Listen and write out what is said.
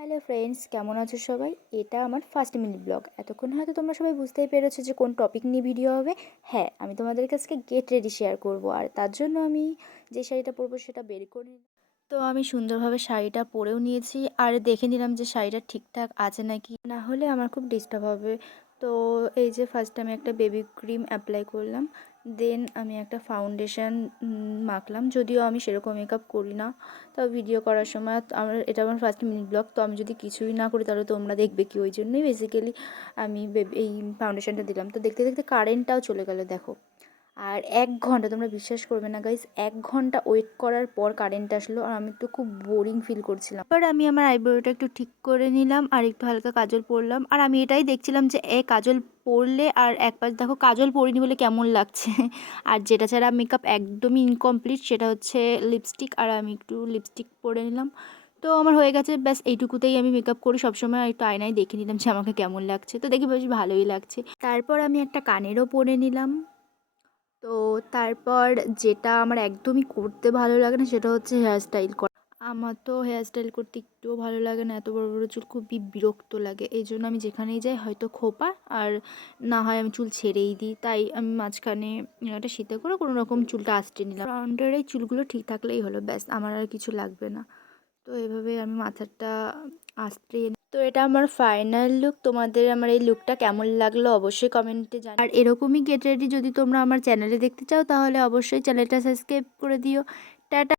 Hello friends, কেমন আছো সবাই? এটা আমার ফার্স্ট মিনিট ব্লগ। এতক্ষণ হয়তো তোমরা সবাই বুঝতেই পেরেছো যে কোন টপিক নিয়ে ভিডিও হবে। হ্যাঁ, আমি তোমাদের কাছকে গেট রেডি শেয়ার করব, আর তার জন্য আমি যে শাড়িটা পরবো সেটা বের করে নিলাম। তো আমি সুন্দরভাবে শাড়িটা পরেও নিয়েছি, আর দেখে নিলাম যে শাড়িটা ঠিকঠাক আছে নাকি, না হলে আমার খুব ডিস্টার্ব হবে। তো এই যে ফার্স্ট আমি একটা বেবি ক্রিম অ্যাপ্লাই করলাম, দেন আমি একটা ফাউন্ডেশন মাখলাম। যদিও আমি সেরকম মেকআপ করি না, তাও ভিডিও করার সময় এটা আমার ফার্স্ট মিনিট ব্লগ, তো আমি যদি কিছুই না করি তাহলে তোমরা দেখবে কি, ওই জন্যই বেসিক্যালি আমি এই ফাউন্ডেশনটা দিলাম। তো দেখতে দেখতে কারেন্টটাও চলে গেল দেখো। আর 1 ঘন্টা, তোমরা বিশ্বাস করবে না গাইস, 1 ঘন্টা ওয়েট করার পর কারেন্ট আসলো, আর আমি তো খুব বোরিং ফিল করছিলাম। এবার আমি আমার আইব্রোটা একটু ঠিক করে নিলাম, আর একটু হালকা কাজল পরলাম। আর আমি এটাই দেখছিলাম যে কাজল পরলে আর এক পাশ দেখো কাজল পরিনি বলে কেমন লাগছে। আর যেটা ছাড়া মেকআপ একদমই ইনকমপ্লিট সেটা হচ্ছে লিপস্টিক, আর আমি একটু লিপস্টিক পরে নিলাম। তো আমার হয়ে গেছে, ব্যাস এইটুকুতেই আমি মেকআপ করি সবসময়। একটু আয়নায় দেখে নিলাম যে আমাকে কেমন লাগছে, তো দেখি বেশ ভালোই লাগছে। তারপর আমি একটা কানেরও পরে নিলাম। তো তারপর যেটা আমার একদমই করতে ভালো লাগে না সেটা হচ্ছে হেয়ার স্টাইল করা। আমার তো হেয়ার স্টাইল করতে একটুও ভালো লাগে না, এত বড় বড় চুল খুবই বিরক্ত লাগে। এই জন্য আমি যেখানেই যাই হয়তো খোপা, আর না হয় আমি চুল ছেড়েই দিই। তাই আমি মাঝখানে একটা শীতে করে কোনো রকম চুলটা আঁচড়ে নিলাম। ফ্রন্টের এই চুলগুলো ঠিক থাকলেই হলো, ব্যাস আমার আর কিছু লাগবে না। তো এভাবে আমি মাথাটা আঁচড়ে। তো এটা আমার ফাইনাল লুক। তোমাদের আমার এই লুকটা কেমন লাগলো অবশ্যই কমেন্টে জানাও। আর এরকমই গেট রেডি যদি তোমরা আমার চ্যানেলে দেখতে চাও তাহলে অবশ্যই চ্যানেলটা সাবস্ক্রাইব করে দিও। টাটা।